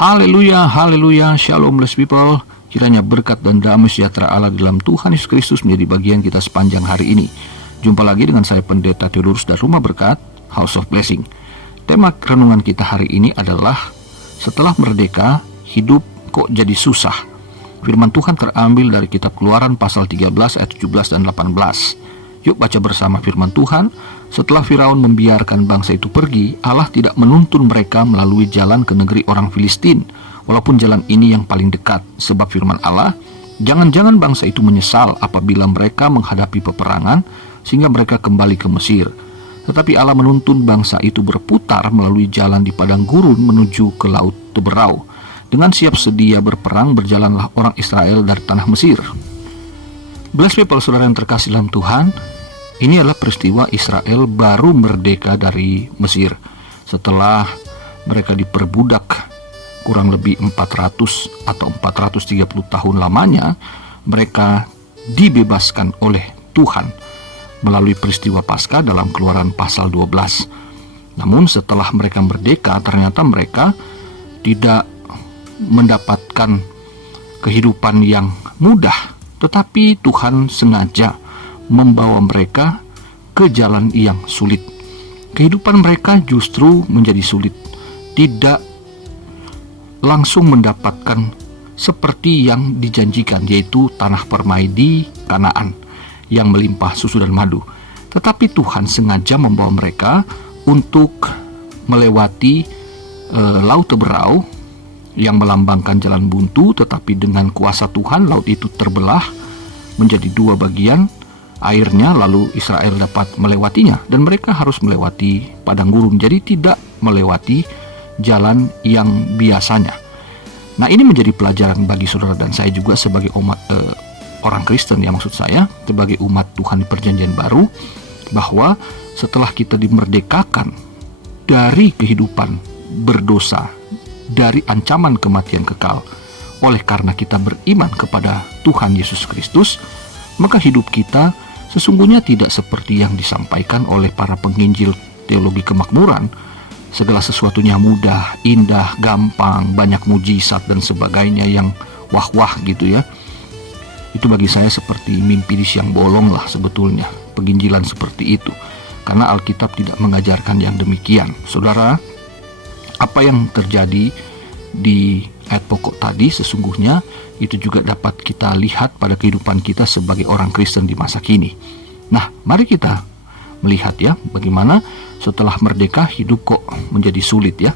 Haleluya, haleluya, shalom blessed people. Kiranya berkat dan damai sejahtera Allah dalam Tuhan Yesus Kristus menjadi bagian kita sepanjang hari ini. Jumpa lagi dengan saya Pendeta Theodorus dari Rumah Berkat, House of Blessing. Tema renungan kita hari ini adalah setelah merdeka, hidup kok jadi susah. Firman Tuhan terambil dari kitab Keluaran pasal 13 ayat 17 dan 18. Yuk baca bersama firman Tuhan. Setelah Firaun membiarkan bangsa itu pergi, Allah tidak menuntun mereka melalui jalan ke negeri orang Filistin, walaupun jalan ini yang paling dekat. Sebab firman Allah, jangan-jangan bangsa itu menyesal apabila mereka menghadapi peperangan, sehingga mereka kembali ke Mesir. Tetapi Allah menuntun bangsa itu berputar melalui jalan di padang gurun menuju ke laut Teberau. Dengan siap sedia berperang, berjalanlah orang Israel dari tanah Mesir. Blessed people, saudara yang terkasih dalam Tuhan, ini adalah peristiwa Israel baru merdeka dari Mesir. Setelah mereka diperbudak kurang lebih 400 atau 430 tahun lamanya, mereka dibebaskan oleh Tuhan melalui peristiwa Paskah dalam Keluaran pasal 12. Namun setelah mereka merdeka, ternyata mereka tidak mendapatkan kehidupan yang mudah, tetapi Tuhan sengaja membawa mereka ke jalan yang sulit. Kehidupan mereka justru menjadi sulit, tidak langsung mendapatkan seperti yang dijanjikan, yaitu tanah permai di Kanaan yang melimpah susu dan madu. Tetapi Tuhan sengaja membawa mereka untuk melewati laut Teberau yang melambangkan jalan buntu, tetapi dengan kuasa Tuhan laut itu terbelah menjadi dua bagian airnya, lalu Israel dapat melewatinya, dan mereka harus melewati padang gurun, jadi tidak melewati jalan yang biasanya. Nah, ini menjadi pelajaran bagi saudara dan saya juga sebagai orang Kristen, ya maksud saya sebagai umat Tuhan di perjanjian baru, bahwa setelah kita dimerdekakan dari kehidupan berdosa, dari ancaman kematian kekal, oleh karena kita beriman kepada Tuhan Yesus Kristus, maka hidup kita sesungguhnya tidak seperti yang disampaikan oleh para penginjil teologi kemakmuran. Segala sesuatunya mudah, indah, gampang, banyak mujizat dan sebagainya yang wah-wah gitu ya. Itu bagi saya seperti mimpi di siang bolong lah sebetulnya, penginjilan seperti itu. Karena Alkitab tidak mengajarkan yang demikian. Saudara, apa yang terjadi di ayat pokok tadi sesungguhnya itu juga dapat kita lihat pada kehidupan kita sebagai orang Kristen di masa kini. Nah, mari kita melihat ya, bagaimana setelah merdeka hidup kok menjadi sulit ya.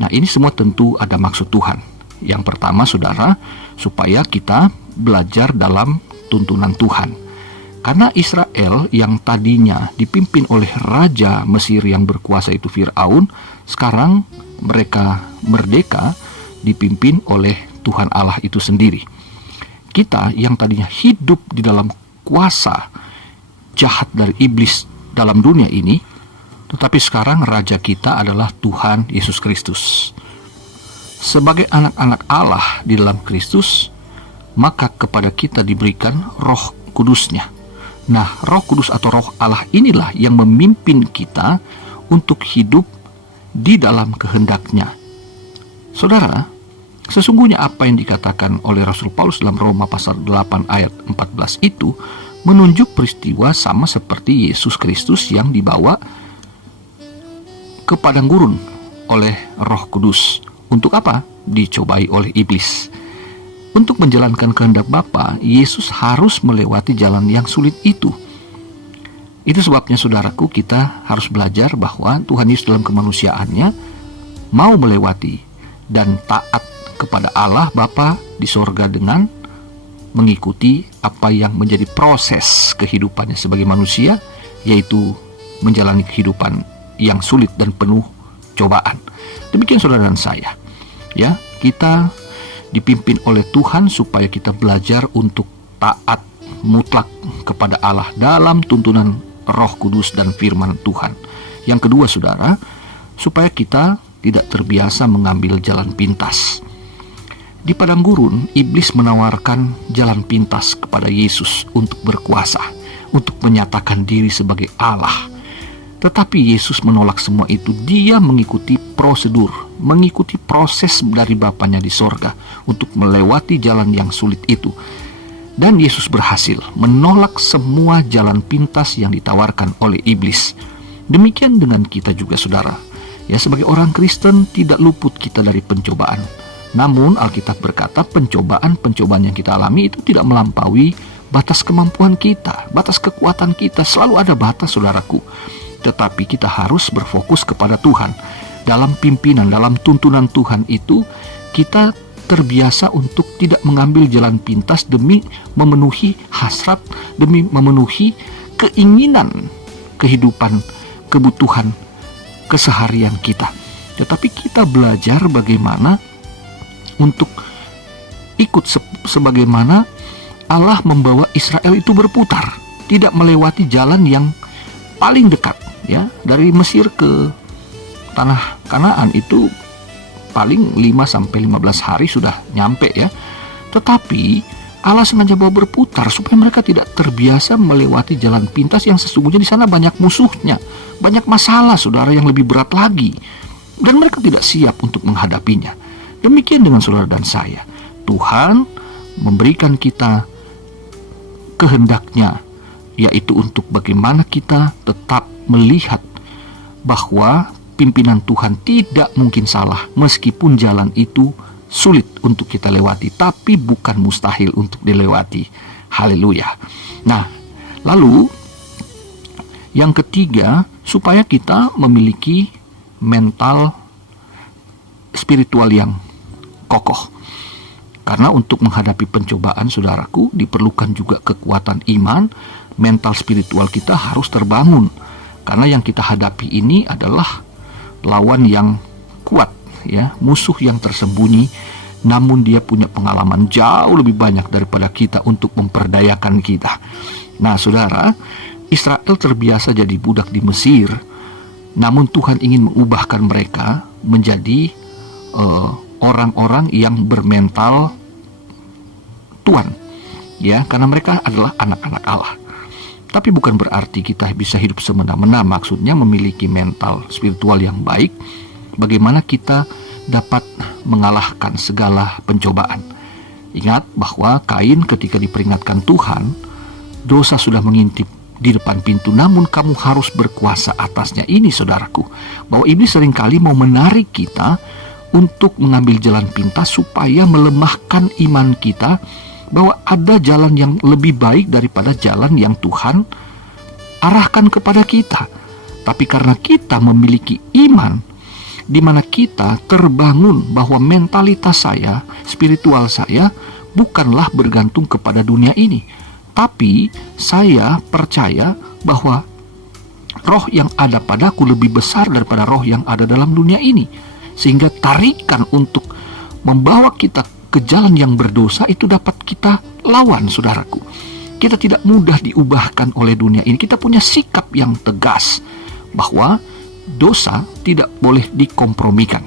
Nah, ini semua tentu ada maksud Tuhan. Yang pertama, saudara, supaya kita belajar dalam tuntunan Tuhan. Karena Israel yang tadinya dipimpin oleh Raja Mesir yang berkuasa itu Firaun, sekarang mereka merdeka dipimpin oleh Tuhan Allah itu sendiri. Kita yang tadinya hidup di dalam kuasa jahat dari iblis dalam dunia ini, tetapi sekarang Raja kita adalah Tuhan Yesus Kristus. Sebagai anak-anak Allah di dalam Kristus, maka kepada kita diberikan Roh Kudus-Nya. Nah, Roh Kudus atau Roh Allah inilah yang memimpin kita untuk hidup di dalam kehendak-Nya. Saudara, sesungguhnya apa yang dikatakan oleh Rasul Paulus dalam Roma pasal 8 ayat 14 itu menunjuk peristiwa sama seperti Yesus Kristus yang dibawa ke padang gurun oleh Roh Kudus. Untuk apa? Dicobai oleh iblis. Untuk menjalankan kehendak Bapa, Yesus harus melewati jalan yang sulit itu. Itu sebabnya saudaraku, kita harus belajar bahwa Tuhan Yesus dalam kemanusiaannya mau melewati dan taat kepada Allah Bapa di sorga dengan mengikuti apa yang menjadi proses kehidupannya sebagai manusia, yaitu menjalani kehidupan yang sulit dan penuh cobaan. Demikian saudara dan saya, ya, kita dipimpin oleh Tuhan supaya kita belajar untuk taat mutlak kepada Allah dalam tuntunan Roh Kudus dan firman Tuhan. Yang kedua saudara, supaya kita tidak terbiasa mengambil jalan pintas. Di padang gurun, iblis menawarkan jalan pintas kepada Yesus untuk berkuasa, untuk menyatakan diri sebagai Allah. Tetapi Yesus menolak semua itu. Dia mengikuti prosedur, mengikuti proses dari Bapanya di sorga untuk melewati jalan yang sulit itu. Dan Yesus berhasil menolak semua jalan pintas yang ditawarkan oleh iblis. Demikian dengan kita juga, saudara. Ya, sebagai orang Kristen tidak luput kita dari pencobaan. Namun Alkitab berkata pencobaan-pencobaan yang kita alami itu tidak melampaui batas kemampuan kita, batas kekuatan kita. Selalu ada batas, saudaraku. Tetapi kita harus berfokus kepada Tuhan. Dalam pimpinan, dalam tuntunan Tuhan itu, kita terbiasa untuk tidak mengambil jalan pintas demi memenuhi hasrat, demi memenuhi keinginan kehidupan, kebutuhan keseharian kita. Tetapi kita belajar bagaimana untuk ikut sebagaimana Allah membawa Israel itu berputar, tidak melewati jalan yang paling dekat. Ya, dari Mesir ke tanah Kanaan itu paling 5-15 hari sudah nyampe ya. Tetapi Allah sengaja bawa berputar supaya mereka tidak terbiasa melewati jalan pintas yang sesungguhnya di sana banyak musuhnya, banyak masalah, saudara, yang lebih berat lagi, dan mereka tidak siap untuk menghadapinya. Demikian dengan saudara dan saya. Tuhan memberikan kita kehendaknya, yaitu untuk bagaimana kita tetap melihat bahwa pimpinan Tuhan tidak mungkin salah, meskipun jalan itu sulit untuk kita lewati, tapi bukan mustahil untuk dilewati. Haleluya. Nah, lalu yang ketiga, supaya kita memiliki mental spiritual yang kokoh. Karena untuk menghadapi pencobaan, saudaraku, diperlukan juga kekuatan iman. Mental spiritual kita harus terbangun. Karena yang kita hadapi ini adalah lawan yang kuat, ya, musuh yang tersembunyi, namun dia punya pengalaman jauh lebih banyak daripada kita untuk memperdayakan kita. Nah, saudara, Israel terbiasa jadi budak di Mesir, namun Tuhan ingin mengubahkan mereka menjadi orang-orang yang bermental Tuhan, ya, karena mereka adalah anak-anak Allah. Tapi bukan berarti kita bisa hidup semena-mena. Maksudnya memiliki mental spiritual yang baik. Bagaimana kita dapat mengalahkan segala pencobaan. Ingat bahwa Kain ketika diperingatkan Tuhan, dosa sudah mengintip di depan pintu, namun kamu harus berkuasa atasnya. Ini, saudaraku, bahwa iblis seringkali mau menarik kita untuk mengambil jalan pintas supaya melemahkan iman kita, bahwa ada jalan yang lebih baik daripada jalan yang Tuhan arahkan kepada kita. Tapi karena kita memiliki iman, di mana kita terbangun bahwa mentalitas saya, spiritual saya, bukanlah bergantung kepada dunia ini, tapi saya percaya bahwa roh yang ada padaku lebih besar daripada roh yang ada dalam dunia ini. Sehingga tarikan untuk membawa kita ke jalan yang berdosa itu dapat kita lawan, saudaraku. Kita tidak mudah diubahkan oleh dunia ini. Kita punya sikap yang tegas bahwa dosa tidak boleh dikompromikan.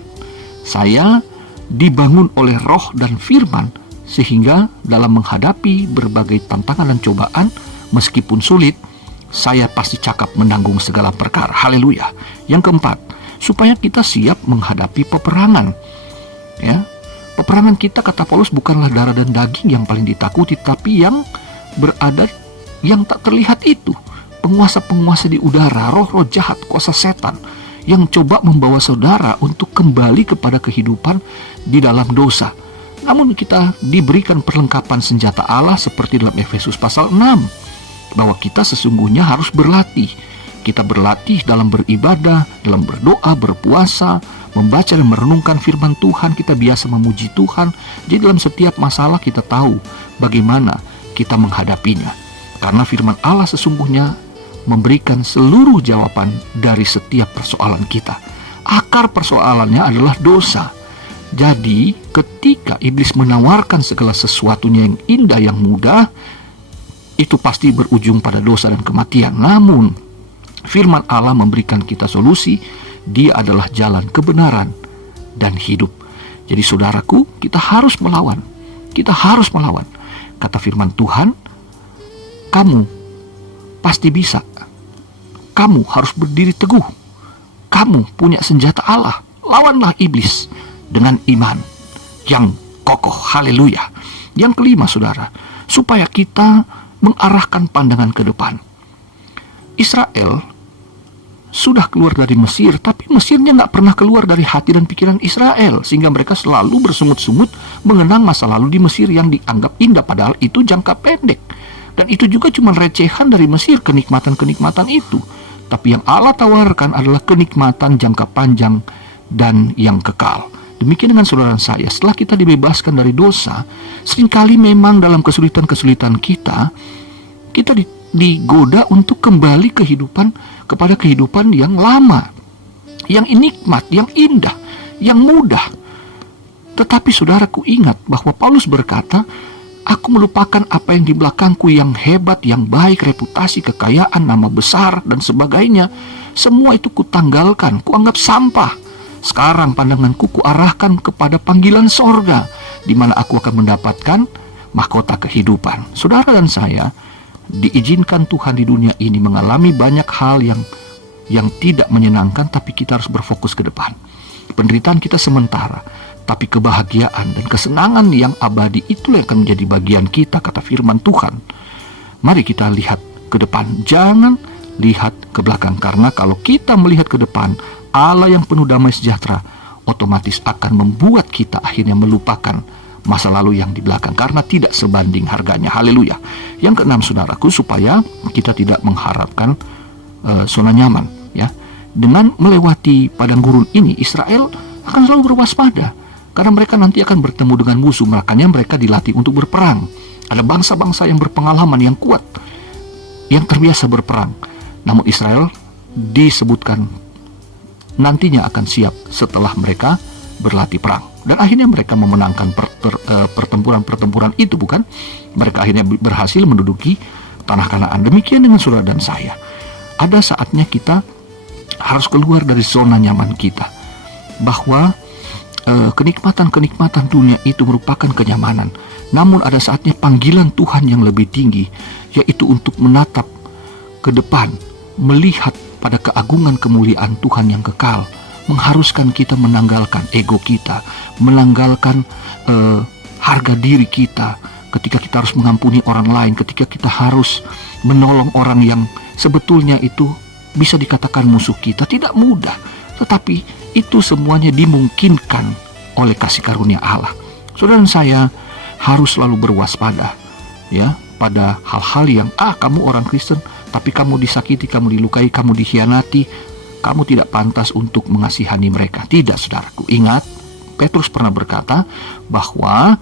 Saya dibangun oleh roh dan firman, sehingga dalam menghadapi berbagai tantangan dan cobaan, meskipun sulit, saya pasti cakap menanggung segala perkara. Haleluya. Yang keempat, supaya kita siap menghadapi peperangan. Ya, peperangan kita, kata Paulus, bukanlah darah dan daging yang paling ditakuti, tapi yang berada, yang tak terlihat itu. Penguasa-penguasa di udara, roh-roh jahat, kuasa setan, yang coba membawa saudara untuk kembali kepada kehidupan di dalam dosa. Namun kita diberikan perlengkapan senjata Allah seperti dalam Efesus pasal 6, bahwa kita sesungguhnya harus berlatih. Kita berlatih dalam beribadah, dalam berdoa, berpuasa, membaca dan merenungkan firman Tuhan. Kita biasa memuji Tuhan. Jadi dalam setiap masalah kita tahu bagaimana kita menghadapinya. Karena firman Allah sesungguhnya memberikan seluruh jawaban dari setiap persoalan kita. Akar persoalannya adalah dosa. Jadi ketika iblis menawarkan segala sesuatunya yang indah, yang mudah, itu pasti berujung pada dosa dan kematian. Namun firman Allah memberikan kita solusi. Dia adalah jalan kebenaran dan hidup. Jadi saudaraku, kita harus melawan. Kita harus melawan. Kata firman Tuhan, kamu pasti bisa. kamu harus berdiri teguh. Kamu punya senjata Allah. Lawanlah iblis dengan iman yang kokoh. Haleluya. Yang kelima, saudara, supaya kita mengarahkan pandangan ke depan. Israel sudah keluar dari Mesir, tapi Mesirnya nggak pernah keluar dari hati dan pikiran Israel, sehingga mereka selalu bersungut-sungut mengenang masa lalu di Mesir yang dianggap indah, padahal itu jangka pendek. Dan itu juga cuma recehan dari Mesir, kenikmatan-kenikmatan itu. Tapi yang Allah tawarkan adalah kenikmatan jangka panjang dan yang kekal. Demikian dengan saudara saya, setelah kita dibebaskan dari dosa, seringkali memang dalam kesulitan-kesulitan kita digoda untuk kembali kepada kehidupan yang lama, yang nikmat, yang indah, yang mudah. Tetapi saudaraku, ingat bahwa Paulus berkata, aku melupakan apa yang di belakangku yang hebat, yang baik, reputasi, kekayaan, nama besar, dan sebagainya. Semua itu kutanggalkan, kuanggap sampah. Sekarang pandanganku kuarahkan kepada panggilan sorga, di mana aku akan mendapatkan mahkota kehidupan. Saudara dan saya diizinkan Tuhan di dunia ini mengalami banyak hal yang tidak menyenangkan, tapi kita harus berfokus ke depan. Penderitaan kita sementara, tapi kebahagiaan dan kesenangan yang abadi itulah yang akan menjadi bagian kita, kata firman Tuhan. Mari kita lihat ke depan, jangan lihat ke belakang, karena kalau kita melihat ke depan, Allah yang penuh damai sejahtera otomatis akan membuat kita akhirnya melupakan masa lalu yang di belakang, karena tidak sebanding harganya. Haleluya. Yang keenam, saudaraku, supaya kita tidak mengharapkan zona nyaman, ya. Dengan melewati padang gurun ini, Israel akan selalu berwaspada, karena mereka nanti akan bertemu dengan musuh. Makanya mereka dilatih untuk berperang. Ada bangsa-bangsa yang berpengalaman, yang kuat, yang terbiasa berperang. Namun Israel disebutkan nantinya akan siap setelah mereka berlatih perang. Dan akhirnya mereka memenangkan pertempuran-pertempuran itu, bukan? Mereka akhirnya berhasil menduduki tanah Kanaan. Demikian dengan saudara dan saya. Ada saatnya kita harus keluar dari zona nyaman kita. Bahwa kenikmatan-kenikmatan dunia itu merupakan kenyamanan. Namun ada saatnya panggilan Tuhan yang lebih tinggi, yaitu untuk menatap ke depan, melihat pada keagungan kemuliaan Tuhan yang kekal, mengharuskan kita menanggalkan ego kita, menanggalkan harga diri kita, ketika kita harus mengampuni orang lain, ketika kita harus menolong orang yang sebetulnya itu bisa dikatakan musuh kita. Tidak mudah, tetapi itu semuanya dimungkinkan oleh kasih karunia Allah. Saudara saya harus selalu berwaspada, ya, pada hal-hal yang kamu orang Kristen, tapi kamu disakiti, kamu dilukai, kamu dikhianati, kamu tidak pantas untuk mengasihani mereka. Tidak, saudaraku. Ingat, Petrus pernah berkata bahwa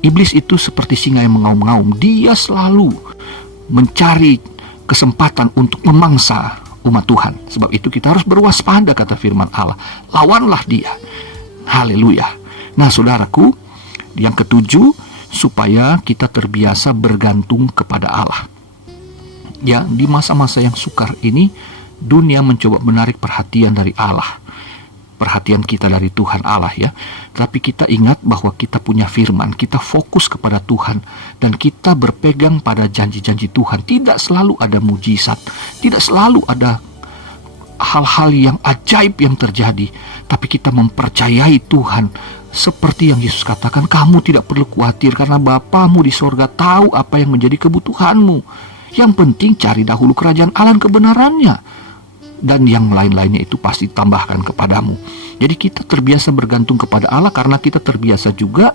iblis itu seperti singa yang mengaum-ngaum. Dia selalu mencari kesempatan untuk memangsa umat Tuhan. Sebab itu kita harus berwaspada, kata firman Allah. Lawanlah dia. Haleluya. Nah, saudaraku, yang ketujuh, supaya kita terbiasa bergantung kepada Allah. Ya, di masa-masa yang sukar ini, dunia mencoba menarik perhatian dari Allah, perhatian kita dari Tuhan Allah, ya. Tapi kita ingat bahwa kita punya firman, kita fokus kepada Tuhan, dan kita berpegang pada janji-janji Tuhan. Tidak selalu ada mujizat, tidak selalu ada hal-hal yang ajaib yang terjadi, tapi kita mempercayai Tuhan. Seperti yang Yesus katakan, kamu tidak perlu khawatir, karena Bapamu di sorga tahu apa yang menjadi kebutuhanmu. Yang penting cari dahulu kerajaan Allah dan kebenarannya, dan yang lain-lainnya itu pasti tambahkan kepadamu. Jadi kita terbiasa bergantung kepada Allah karena kita terbiasa juga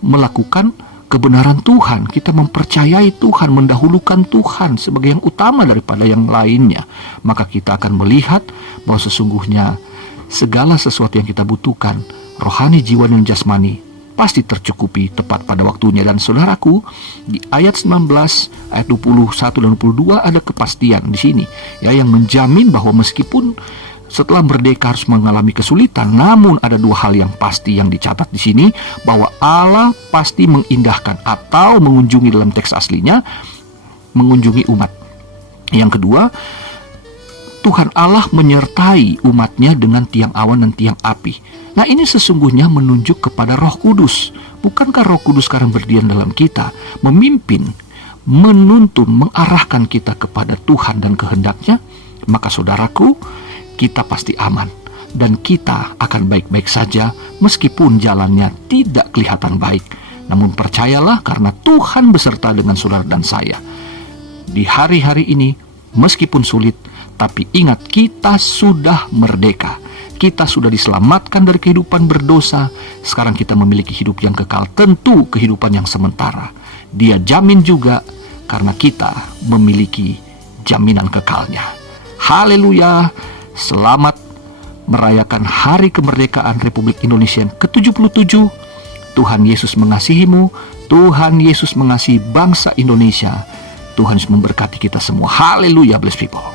melakukan kebenaran Tuhan. Kita mempercayai Tuhan, mendahulukan Tuhan sebagai yang utama daripada yang lainnya. Maka kita akan melihat bahwa sesungguhnya segala sesuatu yang kita butuhkan, rohani, jiwa, dan jasmani, pasti tercukupi tepat pada waktunya. Dan saudaraku, di ayat 19, ayat 21 dan 22 ada kepastian di sini, ya, yang menjamin bahwa meskipun setelah merdeka harus mengalami kesulitan, namun ada dua hal yang pasti yang dicatat di sini, bahwa Allah pasti mengindahkan, atau mengunjungi dalam teks aslinya, mengunjungi umat. Yang kedua, Tuhan Allah menyertai umatnya dengan tiang awan dan tiang api. Nah, ini sesungguhnya menunjuk kepada Roh Kudus. Bukankah Roh Kudus sekarang berdiam dalam kita, memimpin, menuntun, mengarahkan kita kepada Tuhan dan kehendaknya? maka saudaraku, kita pasti aman. Dan kita akan baik-baik saja meskipun jalannya tidak kelihatan baik. Namun percayalah, karena Tuhan beserta dengan saudara dan saya. Di hari-hari ini, meskipun sulit, tapi ingat, kita sudah merdeka. Kita sudah diselamatkan dari kehidupan berdosa. Sekarang kita memiliki hidup yang kekal, tentu kehidupan yang sementara. Dia jamin juga, karena kita memiliki jaminan kekalnya. Haleluya, selamat merayakan Hari Kemerdekaan Republik Indonesia yang ke-77. Tuhan Yesus mengasihimu, Tuhan Yesus mengasihi bangsa Indonesia. Tuhan Yesus memberkati kita semua. Haleluya, blessed people.